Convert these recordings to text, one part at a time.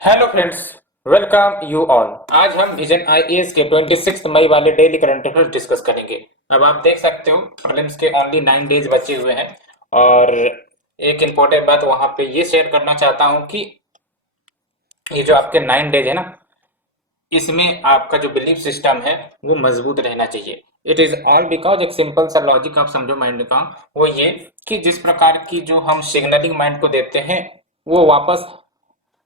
Hello friends, welcome you all. आज हम vision IAS के 26 मई वाले डेली करंट अफेयर्स डिस्कस करेंगे। अब आप देख सकते हो प्रीलिम्स के ओनली 9 डेज बचे हुए हैं। और एक इम्पोर्टेंट बात वहां पे ये शेयर करना चाहता हूं कि ये जो आपके 9 डेज है ना, इसमें आपका जो बिलीफ सिस्टम है वो मजबूत रहना चाहिए। इट इज ऑल बिकॉज एक सिंपल सा लॉजिक आप समझो माइंड का, वो ये कि जिस प्रकार की जो हम सिग्नलिंग माइंड को देते हैं वो वापस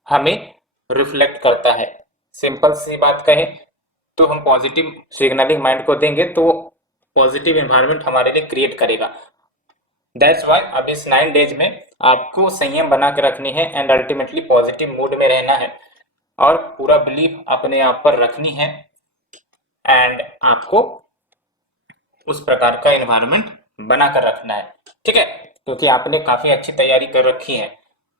हमें रिफ्लेक्ट करता है। सिंपल सी बात कहें तो हम पॉजिटिव सिग्नलिंग माइंड को देंगे तो पॉजिटिव एनवायरनमेंट हमारे लिए क्रिएट करेगा। दैट्स वाई अब इस 9 डेज में आपको संयम बना के रखनी है एंड अल्टीमेटली पॉजिटिव मूड में रहना है और पूरा बिलीफ अपने आप पर रखनी है। एंड आपको उस प्रकार का एनवायरनमेंट बना कर रखना है, ठीक है, क्योंकि आपने काफी अच्छी तैयारी कर रखी है।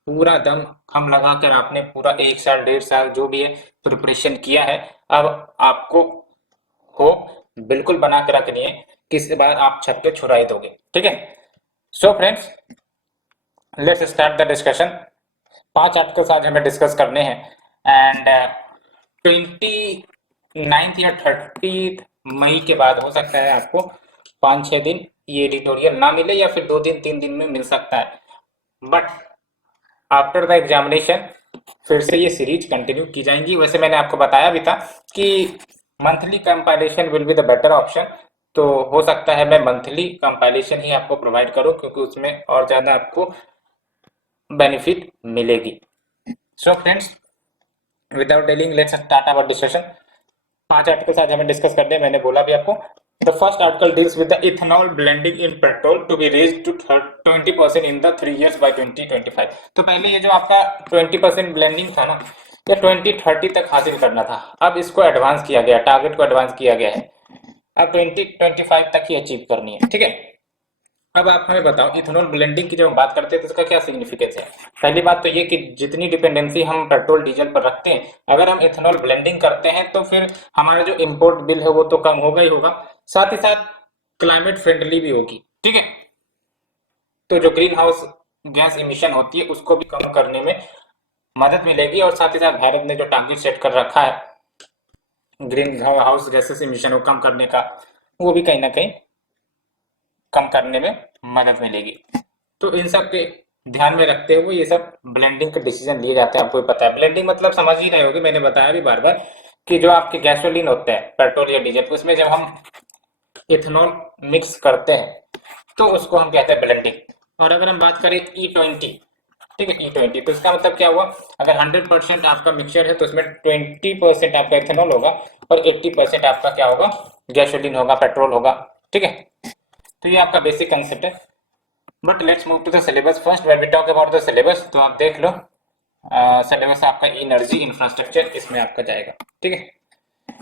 पूरा दम हम लगाकर आपने पूरा 1 साल 1.5 साल जो भी है प्रिपरेशन किया है। अब आपको होप बिल्कुल बना कर रखनी है कि इस बार आप छक्के छुड़ाई दोगे, ठीक है। So friends, let's start the discussion. 5 articles आज हमें डिस्कस करने हैं एंड 29 या 30 मई के बाद हो सकता है आपको 5-6 दिन ये एडिटोरियल ना मिले या फिर 2 दिन 3 दिन में मिल सकता है। बट आफ्टर द एग्जामिनेशन फिर से ये सीरीज कंटिन्यू की जाएंगी। वैसे मैंने आपको बताया भी था कि monthly compilation will be the better option, तो हो सकता है मैं मंथली कंपाइलेशन ही आपको प्रोवाइड करूं क्योंकि उसमें और ज़्यादा आपको बेनिफिट मिलेगी। So friends, without delaying let's start our discussion. 5 articles आज हमें डिस्कस करने हैं, मैंने बोला भी आपको। The first article deals with the ethanol blending in petrol to be raised to 20% in the 3 years by 2025। तो पहले ये जो आपका 20% ब्लेंडिंग था ना, ये 2030 तक हासिल करना था। अब इसको एडवांस किया गया, टारगेट को एडवांस किया गया है। अब 2025 तक ही अचीव करनी है, ठीक है। अब आप हमें बताओ, इथेनॉल ब्लेंडिंग की जब हम बात करते हैं तो इसका क्या सिग्निफिकेंस है। पहली बात तो ये कि जितनी डिपेंडेंसी हम पेट्रोल डीजल पर रखते हैं, अगर हम इथेनॉल ब्लेंडिंग करते हैं तो फिर हमारा जो इंपोर्ट बिल है वो तो कम होगा ही होगा, साथ ही साथ क्लाइमेट फ्रेंडली भी होगी, ठीक है। तो जो ग्रीन हाउस गैस इमिशन होती है उसको भी कम करने में मदद मिलेगी और साथ ही साथ भारत ने जो टारगेट सेट कर रखा है ग्रीन हाउस गैसेस इमिशन को कम करने का, वो भी कहीं ना कहीं कम करने में मदद मिलेगी। तो इन सब के ध्यान में रखते हुए ये सब ब्लेंडिंग के डिसीजन लिए जाते हैं। आपको भी पता है ब्लेंडिंग मतलब समझ ही रहे होगे, मैंने बताया भी बार बार कि जो आपके गैसोलीन होता है पेट्रोल या डीजल, उसमें जब हम इथेनॉल मिक्स करते हैं तो उसको हम कहते हैं ब्लेंडिंग। और अगर हम बात करें E20, ठीक है, E20 तो इसका मतलब क्या हुआ, अगर 100% आपका मिक्सचर है तो उसमें 20% आपका इथेनॉल होगा और 80% आपका क्या होगा, गैसोलीन होगा, पेट्रोल होगा, ठीक है। तो ये आपका बेसिक कंसेप्ट है। But let's move to the syllabus first. When we talk about the syllabus तो आप देख लो, सिलेबस आपका एनर्जी इंफ्रास्ट्रक्चर इसमें आपका जाएगा, ठीक है।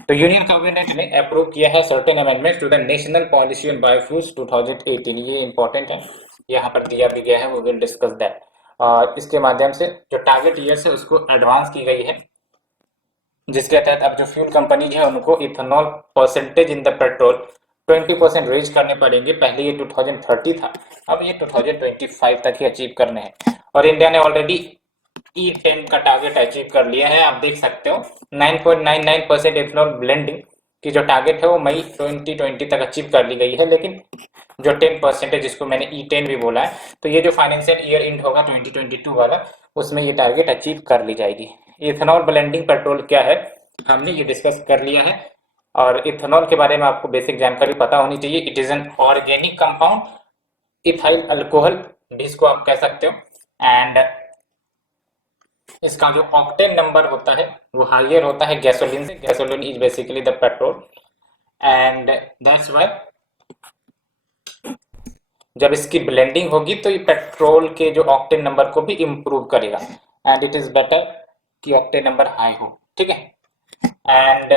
तो यूनियन कैबिनेट ने अप्रूव किया है certain amendments to the national policy on biofuels 2018। ये इंपॉर्टेंट है, यहाँ पर दिया भी गया है, वो विल डिस्कस दैट। और इसके माध्यम से जो टारगेट ईयर्स है उसको एडवांस की गई है, जिसके तहत अब जो फ्यूल कंपनीज है उनको ethanol percentage in the petrol 20% raise करने पड़ेंगे। पहले ये 2030 था, अब ये 2025 तक ही अचीव करने हैं। और इंडिया ने ऑलरेडी E10 का टारगेट अचीव कर लिया है। आप देख सकते हो 9.99% इथेनॉल ब्लेंडिंग की जो टारगेट है वो मई 2020 तक अचीव कर ली गई है। लेकिन जो 10% है जिसको मैंने E10 भी बोला है, तो ये जो फाइनेंशियल ईयर एंड होगा 2022 वाला, उसमें ये टारगेट अचीव कर ली जाएगी। इथेनॉल ब्लेंडिंग पेट्रोल क्या है हमने ये डिस्कस कर लिया है। और इथेनॉल के बारे में आपको बेसिक जानकारी पता होनी चाहिए। It is an organic compound, ethyl alcohol भी इसको आप कह सकते हो। एंड इसका जो ऑक्टेन नंबर होता है वो हाइयर होता है गैसोलीन से। Gasoline is basically the petrol and that's why जब इसकी ब्लेंडिंग होगी तो ये पेट्रोल के जो ऑक्टेन नंबर को भी इम्प्रूव करेगा एंड इट इज बेटर कि ऑक्टेन नंबर हाई हो, ठीक है। एंड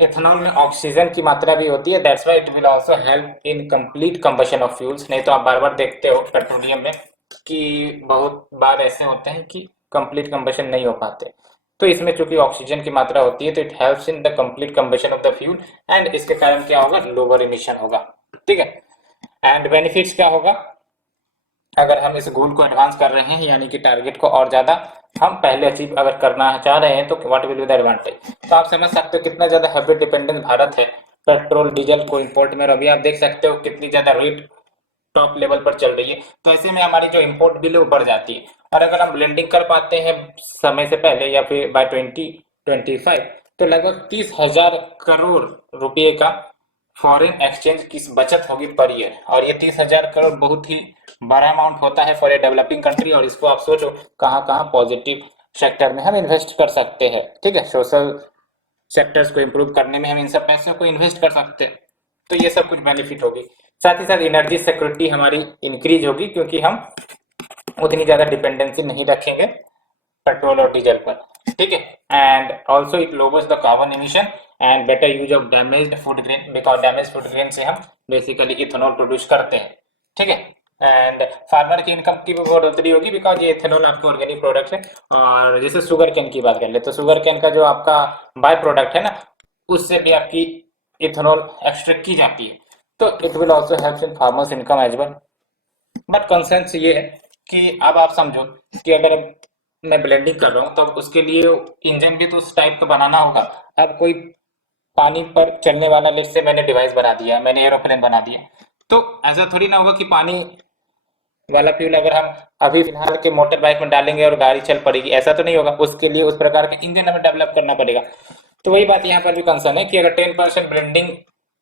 इथेनॉल में ऑक्सीजन की मात्रा भी होती है, that's why it will also help in complete combustion of fuels. नहीं तो आप बार बार देखते हो पेट्रोलियम में कि बहुत बार ऐसे होते हैं कि कंप्लीट कंबशन नहीं हो पाते। तो इसमें चूंकि ऑक्सीजन की मात्रा होती है तो it helps in the complete combustion of the fuel and इसके कारण क्या होगा, लोअर इमिशन होगा, ठीक है। एंड बेनिफिट्स क्या होगा, अगर हम इस गोल को एडवांस कर रहे हैं, यानी कि टारगेट को और ज़्यादा हम पहले अचीव अगर करना चाह रहे हैं, तो what will be the advantage. तो आप समझ सकते हो कितना ज़्यादा हैवी डिपेंडेंस भारत है पेट्रोल डीजल को इम्पोर्ट में। और अभी आप देख सकते हो कितनी ज़्यादा रेट टॉप लेवल पर चल रही है। तो ऐसे में हमारी जो इम्पोर्ट बिल है वो बढ़ जाती है। और अगर हम ब्लेंडिंग कर पाते हैं समय से पहले या फिर बाय 2025, तो लगभग 30,000 करोड़ रुपए का फॉरेन एक्सचेंज की बचत होगी पर ईयर। और ये 30,000 करोड़ बहुत ही बड़ा अमाउंट होता है फॉर ए डेवलपिंग कंट्री। और इसको आप सोचो कहाँ कहाँ पॉजिटिव सेक्टर में हम इन्वेस्ट कर सकते हैं। ठीक है, सोशल सेक्टर्स को इम्प्रूव करने में हम इन सब पैसों को इन्वेस्ट कर सकते हैं। तो ये सब कुछ बेनिफिट होगी। साथ ही साथ एनर्जी सिक्योरिटी हमारी इंक्रीज होगी, क्योंकि हम उतनी ज़्यादा डिपेंडेंसी नहीं रखेंगे पेट्रोल और डीजल पर। ठीक है, and also it louvers the carbon emission and better use of damaged food grain, because damage food grain से हम बेसिकली इथेनॉल प्रोड्यूस करते हैं। ठीक है, एंड फार्मर की इनकम की भी बढ़ोतरी होगी, बिकॉज ये इथेनॉल आपको ऑर्गेनिक प्रोडक्ट है। और जैसे शुगर कैन की बात कर ले, तो शुगर कैन का जो आपका बाय प्रोडक्ट है ना, उससे भी आपकी इथेनॉल एक्सट्रैक्ट की जाती है। तो it will also help in farmers income as well. But concern ये है कि अब आप समझो कि अगर मैं ब्लेंडिंग कर रहा हूँ, तब उसके लिए इंजन भी तो उस टाइप का बनाना होगा। अब कोई पानी पर चलने वाला, लेट से मैंने डिवाइस बना दिया, मैंने एरोप्लेन बना दिया, तो ऐसा थोड़ी ना होगा कि पानी वाला फ्यूल अगर हम अभी फिलहाल के मोटर बाइक में डालेंगे और गाड़ी चल पड़ेगी, ऐसा तो नहीं होगा। उसके लिए उस प्रकार का इंजन हमें डेवलप करना पड़ेगा। तो वही बात यहाँ पर भी कंसर्न है कि अगर 10% ब्लेंडिंग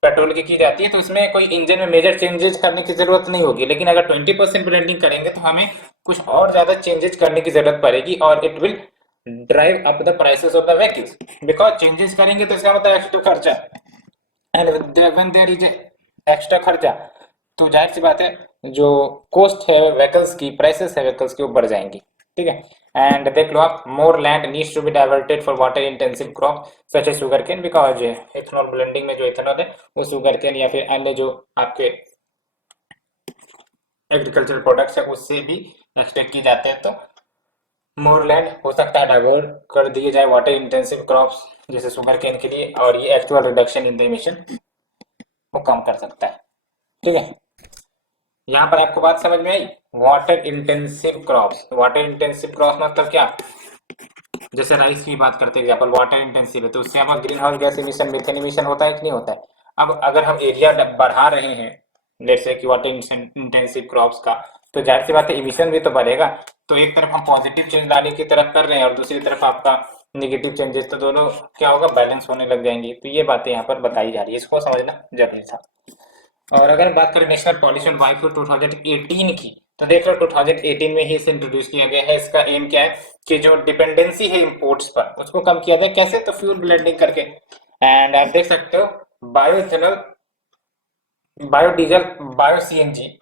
पेट्रोल की जाती है, तो इसमें कोई इंजन में मेजर चेंजेस करने की जरूरत नहीं होगी। लेकिन अगर 20% ब्लेंडिंग करेंगे, तो हमें कुछ और ज्यादा चेंजेस करने की जरूरत पड़ेगी, और it will drive up the prices of the vehicles. Because changes करेंगे तो इसका मतलब एक्स्ट्रा खर्चा, and when there is extra खर्चा, तो जाहिर सी बात है जो कॉस्ट है व्हीकल्स की, प्राइसेस है व्हीकल्स की, वो बढ़ जाएंगी। ठीक है, एंड देख लो आप, more land needs to be diverted for water intensive crop such as sugar cane, because ethanol blending में जो इथेनॉल है वो शुगर केन या फिर अन्य जो आपके एग्रीकल्चर प्रोडक्ट्स है उससे भी एक्सट्रैक्ट की जाते हैं। तो मोर लैंड हो सकता है डाइवर्ट कर दिए जाए वाटर इंटेंसिव क्रॉप्स जैसे शुगर केन के लिए, और ये actual reduction in the emission को कम कर सकता है। ठीक है, यहाँ पर आपको बात समझ में आई। Water intensive crops, water intensive crops मतलब क्या, जैसे राइस की बात करते हैं एग्जाम्पल, वाटर इंटेंसिव है तो उससे हमारा green house gas emission, methane emission होता है कि नहीं होता है। अब अगर हम एरिया बढ़ा रहे हैं लेट्स से कि वाटर इंटेंसिव क्रॉप्स का, तो जाहिर सी बात है इमिशन भी तो बढ़ेगा। तो एक तरफ हम पॉजिटिव चेंज लाने की तरफ कर रहे हैं और दूसरी तरफ आपका निगेटिव चेंजेस, तो दोनों क्या होगा, बैलेंस होने लग जाएंगी। तो ये बातें यहाँ पर बताई जा रही है, इसको समझना जरूरी था। और अगर हम बात करें नेशनल पॉल्यूशन वाइफ 2018 की, तो देख लो 2018 में ही इसे इंट्रोड्यूस किया गया है। इसका एम क्या है कि जो डिपेंडेंसी है इंपोर्ट्स पर उसको कम किया जाए। कैसे, तो फ्यूल ब्लेंडिंग करके। एंड आप देख सकते हो bio ethanol, biodiesel, bio CNG,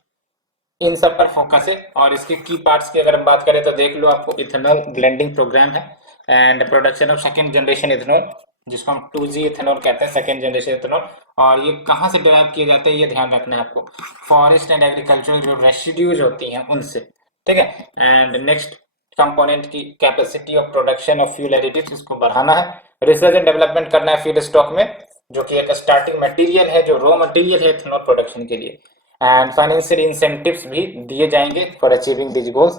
इन सब पर फोकस है। और इसके की पार्ट्स की अगर हम बात करें, तो देख लो आपको इथेनॉल ब्लेंडिंग प्रोग्राम है and production of second generation ethanol, जिसको हम 2G इथेनॉल कहते हैं, सेकेंड जनरेशन इथेनॉल। और ये कहाँ से डिराइव किए जाते हैं ये ध्यान रखना है आपको, फॉरेस्ट एंड एग्रीकल्चर जो रेसिड्यूज होती हैं उनसे। ठीक है, एंड नेक्स्ट कंपोनेंट की capacity of production of fuel additives, इसको बढ़ाना है। रिसर्च एंड डेवलपमेंट करना है फीड स्टॉक में, जो कि एक स्टार्टिंग मटेरियल है, जो रॉ मटेरियल है इथेनॉल प्रोडक्शन के लिए। एंड फाइनेंशियल इंसेंटिव्स भी दिए जाएंगे for achieving this goals.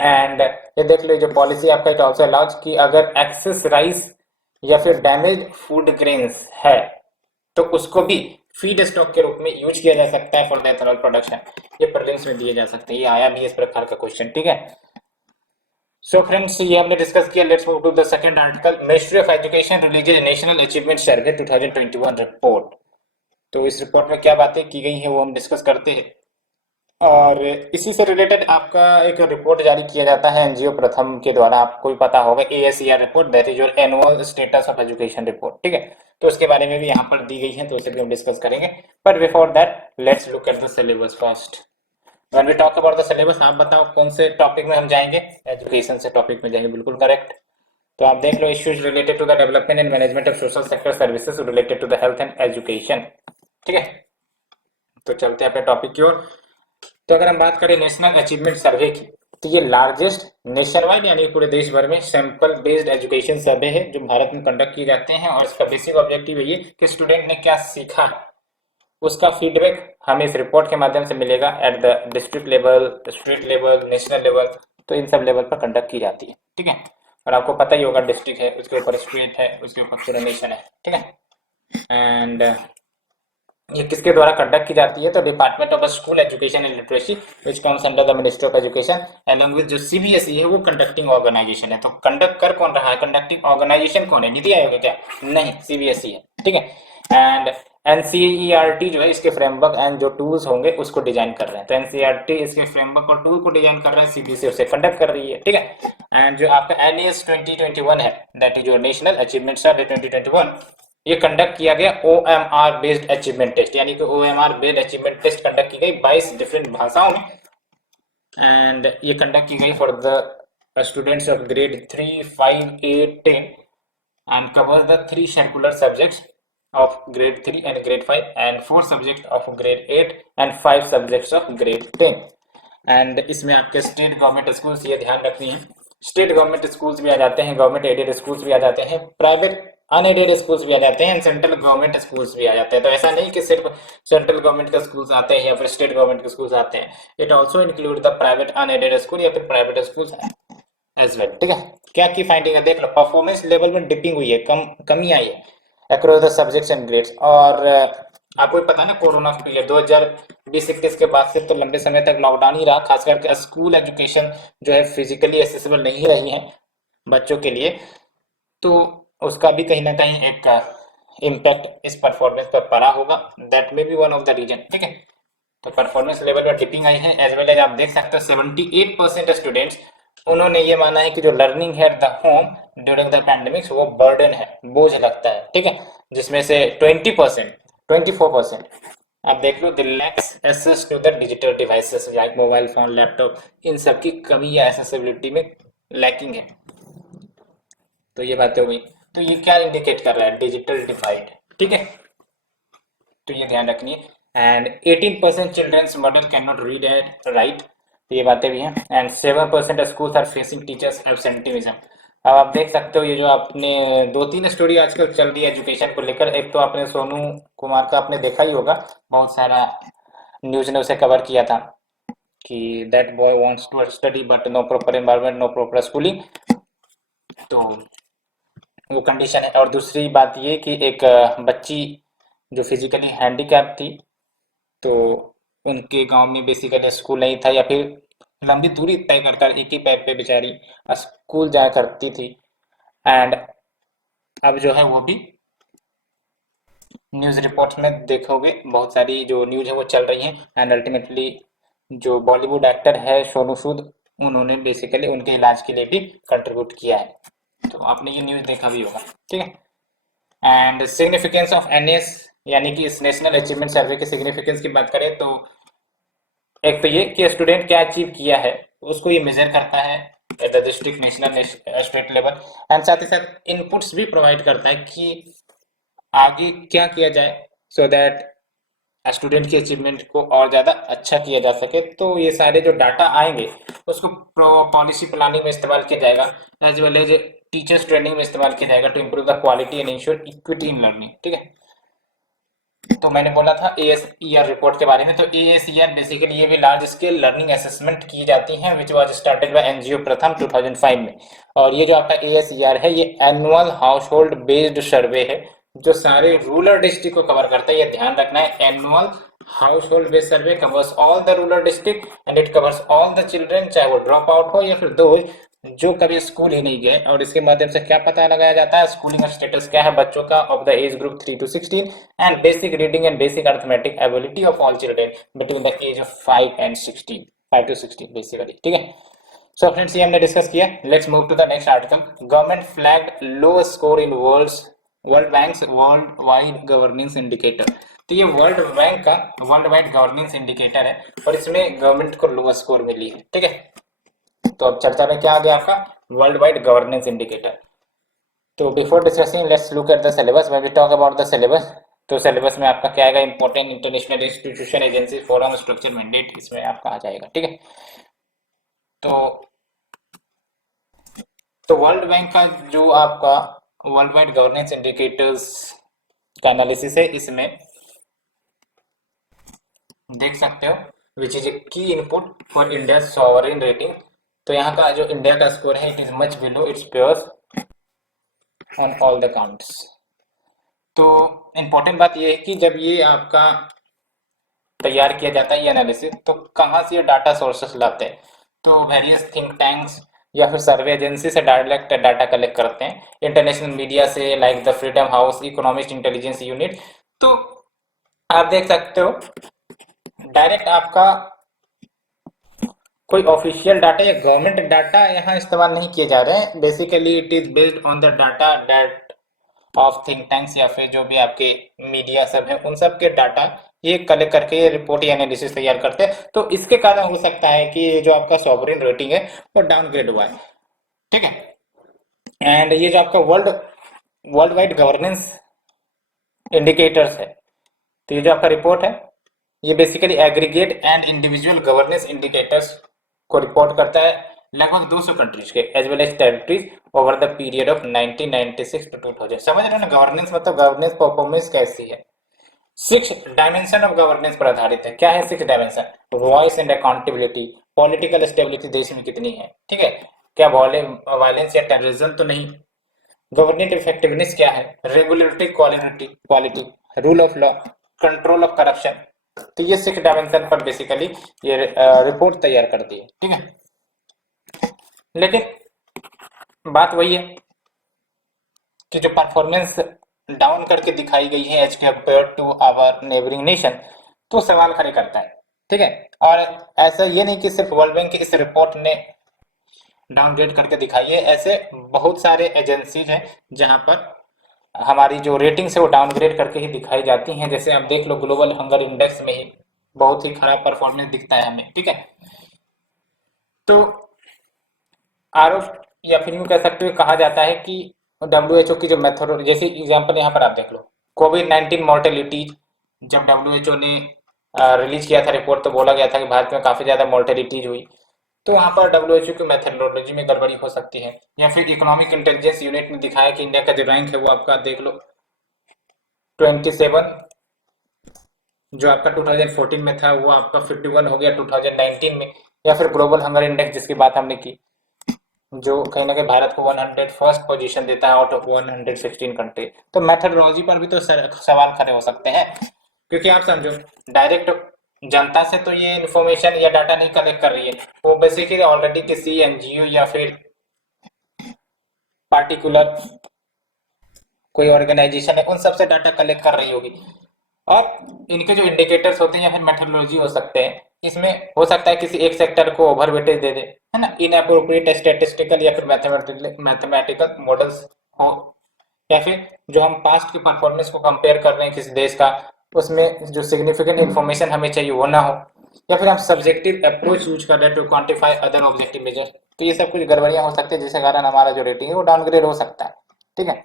And ये देख लो जो पॉलिसी आपका इट ऑल्सो अलाउज कि अगर एक्सेस राइस या फिर डैमेज फूड ग्रेन्स है, तो उसको भी फीड स्टॉक के रूप में यूज किया जा सकता है फॉर द एथेनॉल प्रोडक्शन। ये प्रीलिम्स में दिए जा सकते हैं, ये आया भी इस प्रकार का क्वेश्चन। ठीक है, सो फ्रेंड्स ये हमने डिस्कस किया। Let's move to the second article, ministry of education releases national achievement survey 2021 report. तो इस रिपोर्ट में क्या बातें की गई हैं वो हम डिस्कस करते हैं। और इसी से रिलेटेड आपका एक रिपोर्ट जारी किया जाता है एनजीओ प्रथम के द्वारा, आपको भी पता होगा, ASER report, that is your annual status of education report. ठीक है, तो उसके बारे में भी यहाँ पर दी गई है, तो उसे भी हम डिस्कस करेंगे। But before that let's look at the syllabus first. When we talk about the syllabus, आप बताओ कौन से टॉपिक में हम जाएंगे। एजुकेशन से टॉपिक में जाएंगे, बिल्कुल करेक्ट। तो आप देख लो, issues related to the development and management of social sector services related to the health and education. ठीक है, तो चलते हैं अपने टॉपिक की ओर। तो अगर हम बात करें नेशनल अचीवमेंट सर्वे की, तो ये लार्जेस्ट नेशन वाइड यानी पूरे देश भर में सैंपल बेस्ड एजुकेशन सर्वे है जो भारत में कंडक्ट किए जाते हैं। और इसका बेसिक ऑब्जेक्टिव है ये कि स्टूडेंट ने क्या सीखा, उसका फीडबैक हमें इस रिपोर्ट के माध्यम से मिलेगा at the district level, state level, national level, तो इन सब लेवल पर कंडक्ट की जाती है, ठीक है। और आपको पता ही होगा डिस्ट्रिक्ट है, उसके ऊपर स्टेट है, उसके ऊपर पूरा नेशन है, ठीक है। एंड ये किसके द्वारा कंडक्ट की जाती है, तो department of school education and literacy which comes under the ministry of education along with जो सीबीएसई है वो कंडक्टिंग ऑर्गेनाइजेशन है। तो कंडक्ट कर कौन रहा है, कंडक्टिंग ऑर्गेनाइजेशन कौन है, नीति आयोग है क्या, नहीं, सीबीएसई है, ठीक है। एंड एनसीईआरटी जो है इसके फ्रेमवर्क एंड जो टूल्स होंगे उसको डिजाइन कर रहे हैं, तो एनसीईआरटी इसके फ्रेमवर्क और टूल को डिजाइन कर रहा है, सीबीएसई उसे कंडक्ट कर रही है, ठीक है। एंड जो आपका एनएएस 2021 है, that is your national achievement survey 2021, ये कंडक्ट किया गया ओएमआर बेस्ड अचीवमेंट टेस्ट, यानी कि OMR based achievement test conduct की गई 22 डिफरेंट भाषाओं में। एंड ये कंडक्ट की गई for the students of grade 3, 5, 8, 10 and covers the 3 circular subjects of grade 3 and grade 5 and 4 subjects of grade 8 and 5 subjects of grade 10। And इसमें आपके state government schools ये ध्यान रखनी है, स्टेट गवर्नमेंट स्कूल्स भी आ जाते हैं, गवर्नमेंट एडेड स्कूल्स भी आ जाते हैं, प्राइवेट अनएडेड स्कूल्स भी आ जाते हैं, सेंट्रल गवर्नमेंट स्कूल्स भी आ जाते हैं। तो ऐसा नहीं कि सिर्फ सेंट्रल गवर्नमेंट के स्कूल्स आते हैं या फिर स्टेट गवर्नमेंट के स्कूल्स आते हैं, it also include the private unaided school या फिर प्राइवेट स्कूल्स एज वेल, ठीक है। क्या की फाइंडिंग है देख लो, परफॉर्मेंस लेवल में डिपिंग हुई है, कमी आई है across the subjects and grades. और आपको पता है ना कोरोना पीरियड 2020-21 के बाद से तो लंबे समय तक लॉकडाउन ही रहा, खास करके स्कूल एजुकेशन जो है फिजिकली एक्सेसिबल नहीं रही है बच्चों के लिए, तो उसका भी कहीं ना कहीं एक इम्पैक्ट इस परफॉर्मेंस पर पड़ा होगा, that may be one of the reason, ठीक है। तो परफॉर्मेंस लेवल में डिपिंग आई है, एज वेल एज आप देख सकते हो 78% स्टूडेंट्स उन्होंने ये माना है कि जो लर्निंग है the home during the pandemics वो बर्डन है, बोझ लगता है, ठीक है। जिसमें से 24% आप देख लो the lacks access to the digital devices like mobile phone, laptop, इन सब की कमी या एक्सेसिबिलिटी में लैकिंग है। तो ये बातें हो गई, तो ये क्या इंडिकेट कर रहा है, डिजिटल डिवाइड, ठीक है। तो ये ध्यान रखनी है। And 18% childrens mother cannot read and write राइट, तो ये बातें भी हैं। And 7% schools are facing teachers absenteeism. अब आप देख सकते हो ये जो आपने 2-3 स्टोरी आजकल चल रही है एजुकेशन को लेकर, एक तो आपने सोनू कुमार का आपने देखा ही होगा, बहुत सारा न्यूज ने उसे कवर किया था कि that boy wants to study but no proper environment, no proper schooling, तो वो कंडीशन है। और दूसरी बात ये कि एक बच्ची जो फिजिकली हैंडीकैप थी, तो उनके गांव में बेसिकली स्कूल नहीं था, या फिर लंबी दूरी तय कर एक ही पैर पे बेचारी स्कूल जाया करती थी। एंड अब जो है वो भी न्यूज़ रिपोर्ट्स में देखोगे बहुत सारी जो न्यूज़ है वो चल रही हैं। एंड अल्टीमेटली जो बॉलीवुड एक्टर है सोनू सूद, उन्होंने बेसिकली उनके इलाज के लिए भी कंट्रीब्यूट किया है, तो आपने ये न्यूज़ देखा भी होगा, ठीक है। एंड सिग्निफिकेंस ऑफ एनएस, यानी कि इस नेशनल अचीवमेंट सर्वे के सिग्निफिकेंस की बात करें तो एक तो ये कि स्टूडेंट क्या अचीव किया है उसको ये मेजर करता है at the district, national, state level. And साथ ही साथ इनपुट्स भी प्रोवाइड करता है कि आगे क्या किया जाए सो दैट स्टूडेंट की अचीवमेंट को और ज़्यादा अच्छा किया जा सके। तो ये सारे जो डाटा आएंगे उसको पॉलिसी प्लानिंग में इस्तेमाल किया जाएगा, as well as teachers training में इस्तेमाल किया जाएगा to improve the quality and ensure equity in learning, ठीक है। तो मैंने बोला था एएसईआर रिपोर्ट के बारे में, तो एएसईआर बेसिकली ये भी लार्ज स्केल लर्निंग असेसमेंट की जाती हैं which was started by NGO प्रथम 2005 में। और ये जो आपका एएसईआर है ये एनुअल हाउस होल्ड बेस्ड सर्वे है जो सारे रूरल डिस्ट्रिक्ट को कवर करता है, ये ध्यान रखना है। Annual house hold based survey covers all the rural district and it covers all the children, चाहे वो ड्रॉप आउट हो या फिर दो जो कभी स्कूल ही नहीं गए। और इसके माध्यम से क्या पता लगाया जाता है, स्कूलिंग स्टेटस क्या है बच्चों का of the age group 3 to 16 and basic reading and basic arithmetic ability of all children between the age of 5 to 16 basically, ठीक है। सो फ्रेंड्स ये हमने डिस्कस किया, let's move to the next article. Government flagged low score in world bank's world wide governance indicator. तो ये world bank का world wide governance indicator है और इसमें गवर्नमेंट को लो स्कोर मिली है, ठीक है। तो अब चर्चा में क्या आ गया आपका वर्ल्ड वाइड गवर्नेंस इंडिकेटर। तो before discussing let's look at the syllabus. When we talk about the syllabus, तो सिलेबस में आपका क्या आएगा, important international institution, agency, forum, structure, mandate, इसमें आपका आ जाएगा, ठीक है। तो वर्ल्ड बैंक का जो आपका वर्ल्ड वाइड गवर्नेंस इंडिकेटर्स का एनालिसिस है, इसमें देख सकते हो, विच इज ए की input for India sovereign rating. तो यहाँ का जो इंडिया का स्कोर है, it is much below it's pairs on all the counts. तो इम्पोर्टेंट बात ये है कि जब ये आपका तैयार किया जाता है ये एनालिसिस, तो कहाँ से ये डाटा सोर्सेस लाते हैं? तो वेरियस थिंक टैंक्स या फिर सर्वे एजेंसी से डायरेक्ट डाटा कलेक्ट करते हैं, इंटरनेशनल मीडिया से like the freedom house, economist intelligence unit. तो आप देख सकते हो, डायरेक्ट आपका कोई ऑफिशियल डाटा या गवर्नमेंट डाटा यहाँ इस्तेमाल नहीं किए जा रहे हैं। Basically it is based on the data that of think tanks या फिर जो भी आपके मीडिया सब है, उन सब के डाटा ये कलेक्ट करके ये रिपोर्ट या एनालिसिस तैयार करते हैं। तो इसके कारण हो सकता है कि ये जो आपका सॉवरेन रेटिंग है वो डाउनग्रेड हुआ है, ठीक है। एंड ये जो आपका वर्ल्ड वाइड गवर्नेंस इंडिकेटर्स है, तो ये जो आपका रिपोर्ट है ये basically aggregate and individual governance indicators को रिपोर्ट करता है लगभग 200 कंट्रीज के as well as territories over the period of 1996 to 2000। समझ रहे हो ना, गवर्नेंस मतलब गवर्नेंस परफॉर्मेंस कैसी है। 6 डायमेंशन ऑफ गवर्नेंस पर आधारित है। क्या है 6 dimension? Voice and accountability, political stability देश में कितनी है, ठीक है, क्या वायलेंस या टेररिज्म तो नहीं, गवर्नेंस इफेक्टिवनेस क्या है, regulatory quality quality, rule of law, control of corruption. तो ये 6 डायमेंशन पर बेसिकली ये रिपोर्ट तैयार करती है, ठीक है। लेकिन बात वही है कि जो परफॉर्मेंस डाउन करके दिखाई गई है as compare to our neighbouring nation, तो सवाल खड़े करता है, ठीक है। और ऐसा ये नहीं कि सिर्फ वर्ल्ड बैंक की इस रिपोर्ट ने डाउनग्रेड करके दिखाई है, ऐसे बहुत सारे एजेंसीज हैं जहां पर हमारी जो रेटिंग्स है वो डाउनग्रेड करके ही दिखाई जाती हैं। जैसे आप देख लो, ग्लोबल हंगर इंडेक्स में ही बहुत ही खराब परफॉर्मेंस दिखता है हमें, ठीक है। तो आरोप या फिर यूं कह सकते हो, कहा जाता है कि डब्ल्यूएचओ की जो मेथड, जैसे एग्जांपल यहाँ पर आप देख लो, कोविड-19 मोर्टेलिटी, जब डब्ल्यूएचओ ने रिलीज किया था रिपोर्ट, तो बोला गया था कि भारत में काफी ज्यादा मोर्टेलिटीज हुई। तो वहां पर डब्ल्यूएचओ की मेथडोलॉजी में गड़बड़ी हो सकती है। या फिर इकोनॉमिक इंटेलिजेंस यूनिट ने दिखाया कि इंडिया का जो रैंक है वो आपका देख लो 27, जो आपका 2014 में था वो आपका 51 हो गया 2019 में। या फिर ग्लोबल हंगर इंडेक्स जिसकी बात हमने की, जो कहीं ना कहीं भारत को 101st पोजीशन देता है आउट ऑफ 116 कंट्री। तो मेथडोलॉजी पर भी तो सवाल खड़े हो सकते हैं, क्योंकि आप समझो, डायरेक्ट जनता से तो ये इन्फॉर्मेशन या डाटा नहीं कलेक्ट कर रही है, वो बेसिकली ऑलरेडी किसी एनजीओ या फिर पार्टिकुलर कोई ऑर्गेनाइजेशन है उन सबसे डाटा कलेक्ट कर रही होगी। और इनके जो इंडिकेटर्स होते हैं या फिर मेथडोलॉजी हो सकते हैं, इसमें हो सकता है किसी एक सेक्टर को ओवर वेटेज दे दे, है ना, इनअप्रोप्रिएट स्टैटिस्टिकल या फिर मैथमेटिकल मॉडल्स हो, या फिर जो हम पास्ट के परफॉर्मेंस को कंपेयर कर रहे हैं किसी देश का, उसमें जो सिग्निफिकेंट इंफॉर्मेशन हमें चाहिए वो ना हो, या फिर हम सब्जेक्टिव अप्रोच यूज कर रहे हैं to quantify other objective measure. तो ये सब कुछ गड़बड़ियां हो सकती है, जिसके कारण हमारा जो रेटिंग है वो डाउनग्रेड हो सकता है, ठीक है।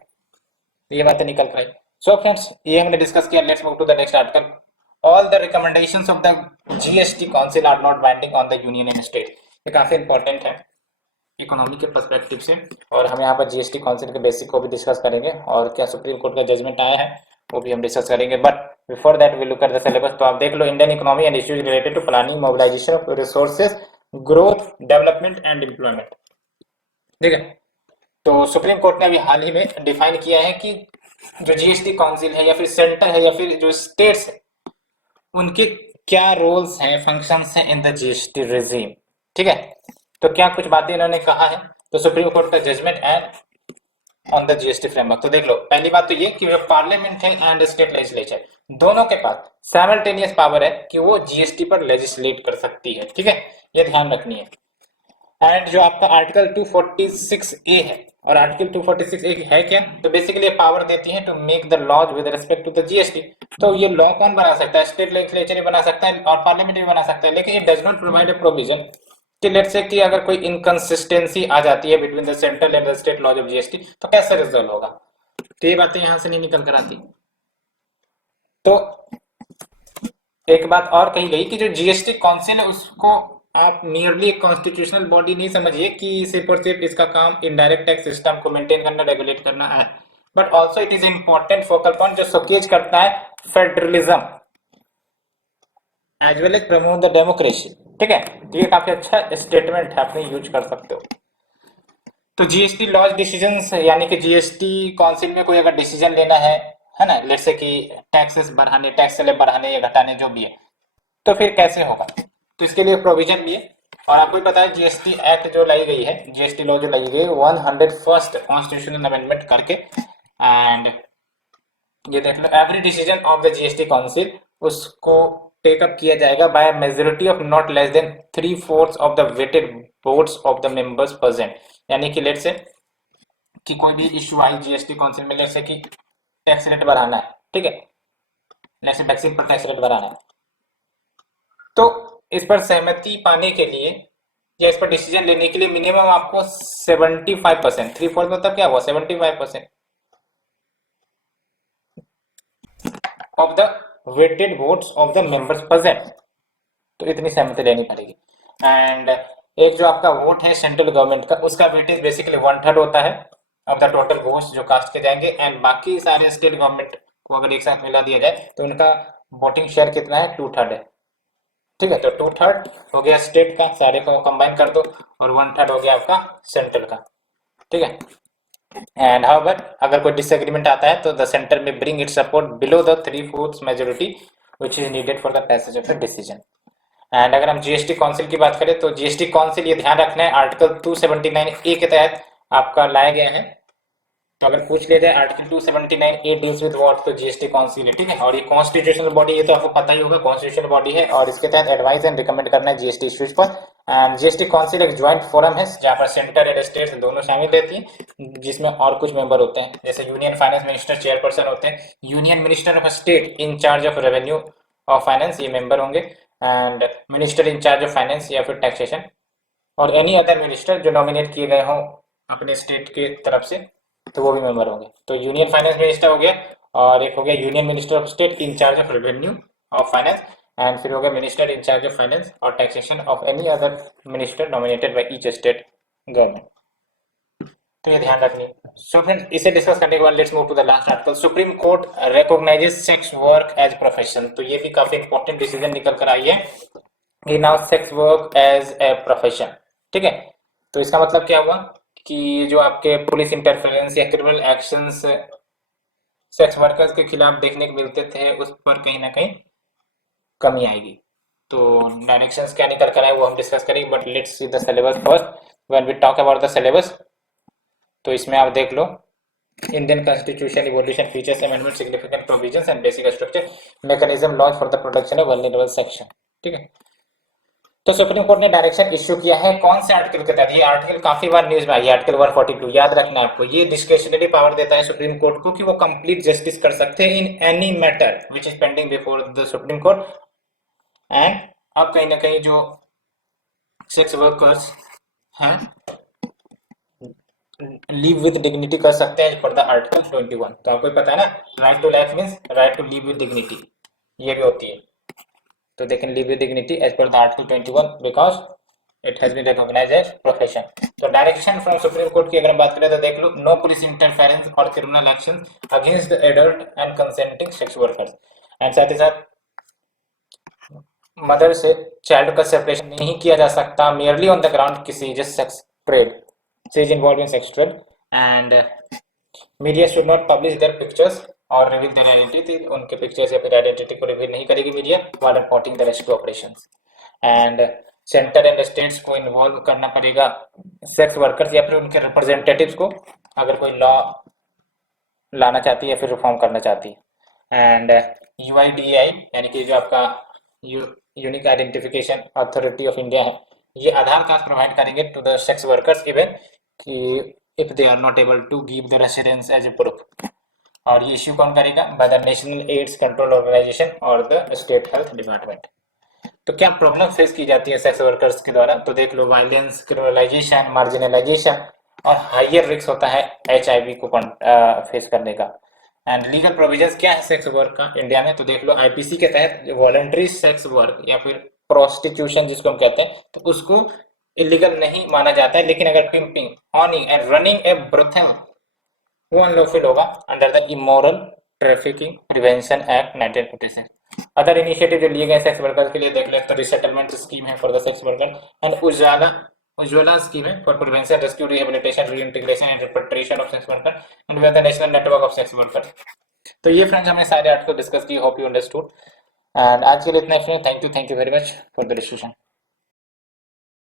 ये बातें निकल कर आई। सो फ्रेंड्स, ये हमने डिस्कस किया। Let's move to the next article. All the recommendations of the GST council are not binding on the union and state. ये काफी इंपॉर्टेंट है इकोनॉमी के पर्सपेक्टिव से, और हम यहाँ पर जीएसटी काउंसिल के बेसिक को भी डिस्कस करेंगे, और क्या सुप्रीम कोर्ट का जजमेंट आया है वो भी हम डिस्कस करेंगे। But before that we look at the syllabus. तो आप देख लो, Indian economy and issues related to planning, mobilisation of resources, growth, development and employment, ठीक है। तो सुप्रीम कोर्ट ने अभी हाल ही में डिफाइन किया है कि जो जीएसटी काउंसिल है या फिर सेंटर है या फिर जो स्टेट्स है, उनके क्या रोल्स हैं, फंक्शंस हैं इन द जीएसटी रेजिम, ठीक है। तो क्या कुछ बातें इन्होंने कहा है, तो सुप्रीम कोर्ट का judgement and on the GST framework. तो देख लो, पहली बात तो ये कि पार्लियामेंट है एंड स्टेट लेजिस्लेचर, दोनों के पास साइमल्टेनियस पावर है कि वो जीएसटी पर लेजिस्लेट कर सकती है, ठीक है, ये ध्यान रखनी है। एंड जो आपका आर्टिकल 246 ए है, और आर्टिकल 246 ए है क्या, तो बेसिकली पावर देती है to make the laws with respect to the GST. तो ये लॉ कौन बना सकता है? स्टेट लेजिस्लेचर ही बना सकता है और पार्लियामेंट भी बना सकता है, लेकिन it does not provide a provision कि लेट्स से कि अगर कोई इनकंसिस्टेंसी आ जाती है between the central and the state laws of GST, तो कैसे रिजॉल्व होगा। तो ये बातें यहां से नहीं निकल कर आती। तो एक बात और कही गई कि जो जीएसटी काउंसिल है उसको आप नियरली एक कॉन्स्टिट्यूशनल बॉडी नहीं समझिए कि सिर्फ और सिर्फ इसका काम इनडायरेक्ट टैक्स सिस्टम को मेंटेन करना, रेगुलेट करना है, but also it is important focal point जो शोकेज करता है federalism as well as promote the democracy. ठीक है, तो ये काफी अच्छा स्टेटमेंट है, अपने यूज कर सकते हो। तो जीएसटी लॉज डिसीजंस, यानी कि जीएसटी काउंसिल में कोई अगर डिसीजन लेना है ना, जैसे कि टैक्सेस बढ़ाने, टैक्स स्लैब बढ़ाने या घटाने जो भी है, तो फिर कैसे होगा, तो इसके लिए प्रोविजन भी है। और आपको भी पता है जीएसटी एक्ट जो लाई गई है, जीएसटी लॉ जो लाई गई है 101st कॉन्स्टिट्यूशनल अमेंडमेंट करके। एंड ये देख लो, every decision of the GST council उसको टेक अप किया जाएगा by majority of not less than 3/4 of the weighted votes of the members present. यानी कि लेट से कि कोई भी इश्यू आई जीएसटी काउंसिल में, लेट से कि टैक्स रेट बढ़ाना है, ठीक है, लेट से वैक्सीन पर टैक्स रेट बढ़ाना है, तो इस पर सहमति पाने के लिए या इस पर डिसीजन लेने के लिए मिनिमम आपको 75%, 3/4 मतलब क्या हुआ, 75% of the weighted votes of the members present, तो इतनी सहमति लेनी पड़ेगी। एंड एक जो आपका वोट है सेंट्रल गवर्नमेंट का, उसका वेटेज बेसिकली 1/3 होता है ऑफ द टोटल वोट्स जो कास्ट के जाएंगे। एंड बाकी सारे स्टेट गवर्नमेंट को अगर एक साथ मिला दिया जाए तो उनका वोटिंग शेयर कितना है, 2/3 है। ठीक है, तो 2/3 हो गया स्टेट का, सारे को कंबाइन कर दो, और 1/3 हो गया आपका सेंट्रल का। ठीक है, एंड हाउएवर अगर कोई डिसएग्रीमेंट आता है तो द सेंटर में bring it support below the 3/4 majority which is needed for the passage of the decision. And अगर हम जीएसटी काउंसिल की बात करें तो जीएसटी काउंसिल, ये ध्यान रखना है, आर्टिकल 279A के तहत आपका लाया गया है। तो अगर पूछ लिया जाए article 279A deals with what, तो जीएसटी काउंसिल है। ठीक है, और ये कॉन्स्टिट्यूशनल बॉडी, ये तो आपको पता ही होगा, कॉन्स्टिट्यूशनल बॉडी है, और इसके तहत एडवाइस एंड रिकमेंड करना है जीएसटी इश्यूज पर। एंड जीएसटी काउंसिल एक ज्वाइंट फोरम है जहाँ पर सेंटर एंड स्टेट्स दोनों शामिल रहती हैं, जिसमें और कुछ मेंबर होते हैं, जैसे यूनियन फाइनेंस मिनिस्टर चेयरपर्सन होते हैं, union minister of state in charge of revenue और फाइनेंस, ये मेंबर होंगे, and minister in charge of finance या फिर टैक्सेशन, और एनी अदर मिनिस्टर जो नॉमिनेट किए गए हों अपने स्टेट के तरफ से, तो वो भी मेंबर होंगे। तो यूनियन फाइनेंस मिनिस्टर हो गया, और एक हो गया union minister of state in charge of revenue of finance, and फिर हो गया minister in charge of finance और taxation of any other minister nominated by each state government. तो ये ध्यान रखनी। सो फ्रेंड्स, इसे डिस्कस करने के बाद let's move to the last article. Supreme court recognises sex work as profession. तो ये भी काफी इंपॉर्टेंट डिसीजन निकल कर आई है कि now sex work as a profession. ठीक है, तो इसका मतलब क्या हुआ कि जो आपके पुलिस इंटरफेरेंस या क्रिमिनल एक्शंस सेक्स वर्कर्स के खिलाफ देखने को मिलते थे, उस पर कहीं ना कहीं कमी आएगी। तो डायरेक्शंस क्या निकल कर आए वो हम डिस्कस करेंगे, but let's see the syllabus first. When we talk about the syllabus, तो इसमें आप देख लो, Indian constitution evolution features amendment significant provisions and basic structure mechanism laws for the protection of vulnerable section. ठीक है, तो supreme court ने direction issue किया है कौन से आर्टिकल के तहत, ये आर्टिकल काफी बार न्यूज में आई है, आर्टिकल 142, याद रखना है आपको, ये डिस्क्रिशनरी पावर देता है सुप्रीम कोर्ट को कि वो कंप्लीट जस्टिस कर सकते हैं in any matter which is pending before the supreme court. And अब कहीं ना कहीं जो सेक्स वर्कर्स हैं लीव विद डिग्निटी कर सकते हैं फॉर द आर्टिकल 21। तो आपको पता है ना, right to life means right to live with dignity, ये भी होती है। तो they can live with dignity as per the article 21 because it has been recognised as profession. तो डायरेक्शन फ्रॉम सुप्रीम कोर्ट की अगर हम बात करें तो देख लो, नो पुलिस इंटरफेरेंस और criminal action against the adult and consenting sex workers. And साथ ही साथ मदर से चाइल्ड का सेपरेशन नहीं किया जा सकता मेयरली ऑन द ग्राउंड किसी जस्ट सेक्स ट्रेड से is involve in sex trade. And media should not publish their pictures और रिवील देयर आइडेंटिटी, उनके पिक्चर्स या फिर आइडेंटिटी को रिवील नहीं करेगी media while reporting the rescue operations. And centre and states को involve करना पड़ेगा सेक्स वर्कर्स या फिर उनके रिप्रेजेंटेटिव्स को, अगर कोई लॉ लाना चाहती है या फिर रिफॉर्म करना चाहती है। एंड यूआईडीएआई यानी कि जो आपका unique identification authority of India है, ये आधार कार्ड प्रोवाइड करेंगे to the sex workers even कि if they are not able to give the residence as a proof. और ये इश्यू कौन करेगा, by the national AIDS control organisation और the state health department. तो क्या प्रॉब्लम फेस की जाती है सेक्स वर्कर्स के द्वारा, तो देख लो, वायलेंस, क्रिमिनलाइजेशन, मार्जिनलाइजेशन और हायर रिस्क होता है एचआईवी को फेस करने का। एंड लीगल प्रोविजंस क्या है सेक्स वर्क का इंडिया में, तो देख लो, आईपीसी के तहत वॉलंटरी सेक्स वर्क या फिर प्रोस्टिट्यूशन जिसको हम कहते हैं, तो उसको इलीगल नहीं माना जाता है, लेकिन अगर pimping, owning and running a brothel वो अनलॉफुल होगा under the immoral trafficking prevention act 1946। Other initiative जो लिए गए सेक्स वर्कर के लिए देख ले तो रिसेटलमेंट स्कीम है for the sex worker and Ujjwala scheme है for prevention rescue rehabilitation reintegration and repatriation of sex worker and we are the national network of sex worker. तो ये फ्रेंड्स हमने सारे आर्टिकल डिस्कस किए, होप यू अंडरस्टूड। एंड आज के लिए इतना ही friends, thank you very much for the discussion.